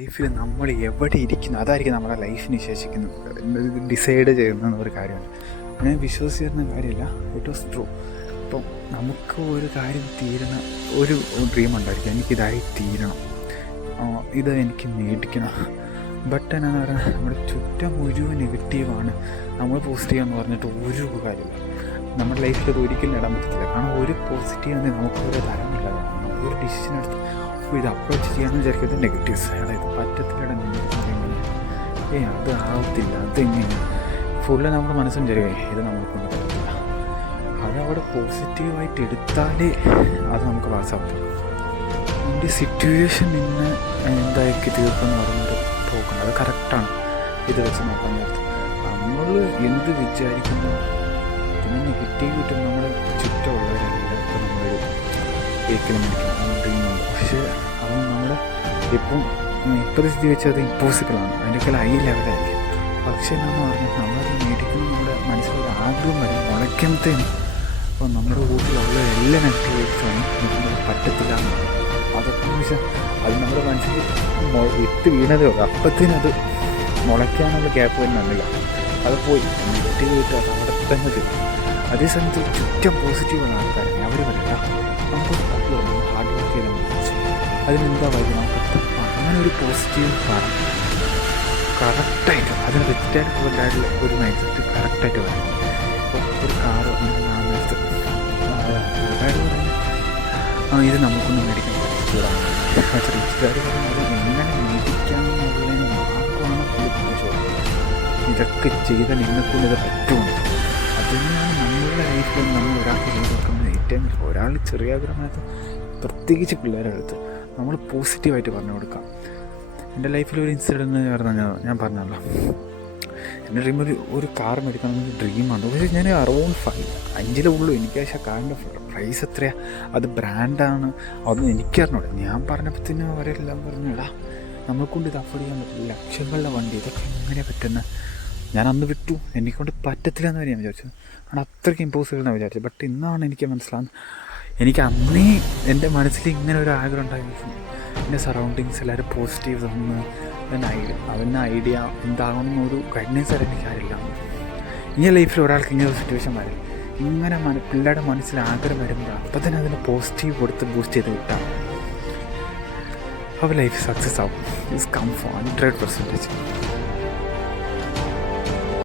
ലൈഫിൽ നമ്മൾ എവിടെ ഇരിക്കുന്നു അതായിരിക്കും നമ്മുടെ ലൈഫിന് വിശേഷിക്കുന്നത്, ഡിസൈഡ് ചെയ്യുന്ന ഒരു കാര്യമാണ്. ഞാൻ വിശ്വസിച്ചിരുന്ന കാര്യമില്ല, ഇറ്റ് വാസ് ട്രൂ. ഇപ്പം നമുക്ക് ഒരു കാര്യം തീരുന്ന ഒരു ഡ്രീം ഉണ്ടായിരിക്കും, എനിക്കിതായി തീരണം, ഇത് എനിക്ക് മേടിക്കണം. ബട്ട് എന്നാന്ന് പറഞ്ഞാൽ നമ്മുടെ ചുറ്റം മുഴുവൻ നെഗറ്റീവാണ്. നമ്മൾ പോസിറ്റീവ് എന്ന് പറഞ്ഞിട്ട് ഒരു കാര്യമില്ല. നമ്മുടെ ലൈഫിൽ അത് ഒരിക്കലും നേടാൻ പറ്റത്തില്ല. കാരണം ഒരു പോസിറ്റീവ് എന്ന് നമുക്കൊരു തരമില്ലതാണ്. നമ്മളൊരു ഡിസിഷൻ എടുത്ത് ഇത് അപ്രോച്ച് ചെയ്യാമെന്ന് വിചാരിക്കുന്നത് നെഗറ്റീവ്സ്, അതായത് പറ്റത്തില്ലട നെഗറ്റീവ്, അത് ആവത്തില്ല, അതെങ്ങനെ ഫുള്ള് നമ്മുടെ മനസ്സും ചെറിയ ഇത് നമുക്കൊന്നും പറ്റത്തില്ല. അതവിടെ പോസിറ്റീവായിട്ട് എടുത്താലേ അത് നമുക്ക് പാസ്സാവും. നമ്മുടെ സിറ്റുവേഷൻ ഇന്ന് എന്താക്കി തീർക്കുമെന്ന് പറഞ്ഞിട്ട് പോകണം, അത് കറക്റ്റാണ്. ഇത് വെച്ച് നോക്കാൻ നേരത്ത് നമ്മൾ എന്ത് വിചാരിക്കുന്നു, പിന്നെ നെഗറ്റീവ് കിട്ടും നമ്മുടെ ചുറ്റുമുള്ളവരെല്ലാവർക്കും നമ്മളൊരു ഏക്കലും ഡ്രീമുണ്ട്. പക്ഷേ അത് നമ്മുടെ ഇപ്പോഴത്തെ സ്ഥിതി വെച്ചാൽ അത് ഇമ്പോസിബിളാണ്, അതിൻ്റെയൊക്കെ ഹൈ ലെവലായിരിക്കും. പക്ഷേ എന്താണെന്ന് പറഞ്ഞാൽ നമ്മളത് മേടിക്കുന്ന നമ്മുടെ മനസ്സിലൊരു ആഗ്രഹം വരും മുളയ്ക്കണത്തേന്. അപ്പോൾ നമ്മുടെ വീട്ടിലുള്ള എല്ലാ നെഗറ്റീവ്സാണ് നമുക്കത് പറ്റത്തില്ല എന്ന് പറയും. അതൊക്കെ എന്ന് വെച്ചാൽ അത് നമ്മുടെ മനസ്സിൽ ഇട്ട് വീണതേ ഉള്ളൂ, അപ്പത്തേനത് മുളയ്ക്കാനുള്ള ഗ്യാപ്പ് തന്നെ വന്നില്ല, അത് പോയി നെഗറ്റീവ് ഇട്ട് അത് അവിടെ തന്നെ തരും. അതേ സമയത്ത് ചുറ്റം പോസിറ്റീവാണ് ആൾക്കാരെ, അവർ പറയില്ല നമുക്കൊരു തപ്പുണ്ട്, ഹാർഡ് വർക്ക് ചെയ്താൽ മതി, അതിനെന്താ വരും നമുക്ക് അങ്ങനെ ഒരു പോസിറ്റീവ് കാണും. കറക്റ്റായിട്ട് അതിന് തെറ്റായിട്ടുള്ള ഒരു മൈൻഡ് സെറ്റ് കറക്റ്റായിട്ട് വരും. ഇപ്പോൾ ഒരു കാറ് നേരത്ത് ഡാഡ് പറയുന്നത് ഇത് നമുക്കൊന്നും മേടിക്കാൻ പറ്റിച്ചൂടാണ്, റിച്ചുകാർ പറയുന്നത് എങ്ങനെ മേടിക്കാമെന്നുള്ളതിന് മാർഗമാണ് കാണിച്ചു. ഇതൊക്കെ ചെയ്താൽ നിങ്ങൾക്കൊണ്ട് ഇത് പറ്റുമെന്ന്. അതുതന്നെയാണ് നമ്മളുടെ ലൈഫിൽ നമ്മൾ ഒരാൾക്ക് ചെയ്ത് നോക്കുന്നത് ഏറ്റവും ഒരാൾ ചെറിയ ആഗ്രഹമായിട്ട്, പ്രത്യേകിച്ച് പിള്ളേരുടെ അടുത്ത് നമ്മൾ പോസിറ്റീവായിട്ട് പറഞ്ഞു കൊടുക്കാം. എൻ്റെ ലൈഫിലൊരു ഇൻസിഡൻറ്റ് ഞാൻ പറഞ്ഞല്ലോ, എൻ്റെ ഡ്രീം ഒരു കാർ മേടിക്കണമെന്നൊരു ഡ്രീമാണ്. പക്ഷേ ഞാൻ അറൗണ്ട് 5 ഉള്ളൂ എനിക്ക്. പക്ഷേ കാറിൻ്റെ പ്രൈസ് എത്രയാണ്, അത് ബ്രാൻഡാണ്, അതൊന്നും എനിക്കറിഞ്ഞൂടെ. ഞാൻ പറഞ്ഞപ്പോഴത്തേനും അവരെല്ലാം പറഞ്ഞു, എടാ നമ്മൾക്കൊണ്ട് ഇത് അഫോർഡ് ചെയ്യാൻ പറ്റില്ല, ലക്ഷങ്ങളുടെ വണ്ടി, ഇതൊക്കെ എങ്ങനെ പറ്റുന്നത്. ഞാൻ അന്ന് വിട്ടു, എനിക്കൊണ്ട് പറ്റത്തില്ല എന്ന് വരെ ഞാൻ വിചാരിച്ചു, കാരണം അത്രയ്ക്ക് ഇമ്പോസിബിൾ എന്നാണ് വിചാരിച്ചത്. ബട്ട് ഇന്നാണ് എനിക്ക് മനസ്സിലാകുന്നത്, എനിക്ക് അന്നേ എൻ്റെ മനസ്സിൽ ഇങ്ങനെ ഒരു ആഗ്രഹം ഉണ്ടായിരുന്നു. എൻ്റെ സറൗണ്ടിങ്സ് എല്ലാവരും പോസിറ്റീവ് തന്ന് അവൻ്റെ ഐഡിയ എന്താകണമെന്നൊരു ഗൈഡൻസ് തരാൻ എനിക്ക് ആരില്ല. ഇങ്ങനെ ലൈഫിൽ ഒരാൾക്ക് ഇങ്ങനെ ഒരു സിറ്റുവേഷൻ വരും, ഇങ്ങനെ പിള്ളേരുടെ മനസ്സിൽ ആഗ്രഹം വരുമ്പോൾ അപ്പം തന്നെ അതിന് പോസിറ്റീവ് കൊടുത്ത് ബൂസ്റ്റ് ചെയ്ത് കിട്ടാം, അപ്പോൾ ലൈഫ് സക്സസ് ആവും. It's come for 100%.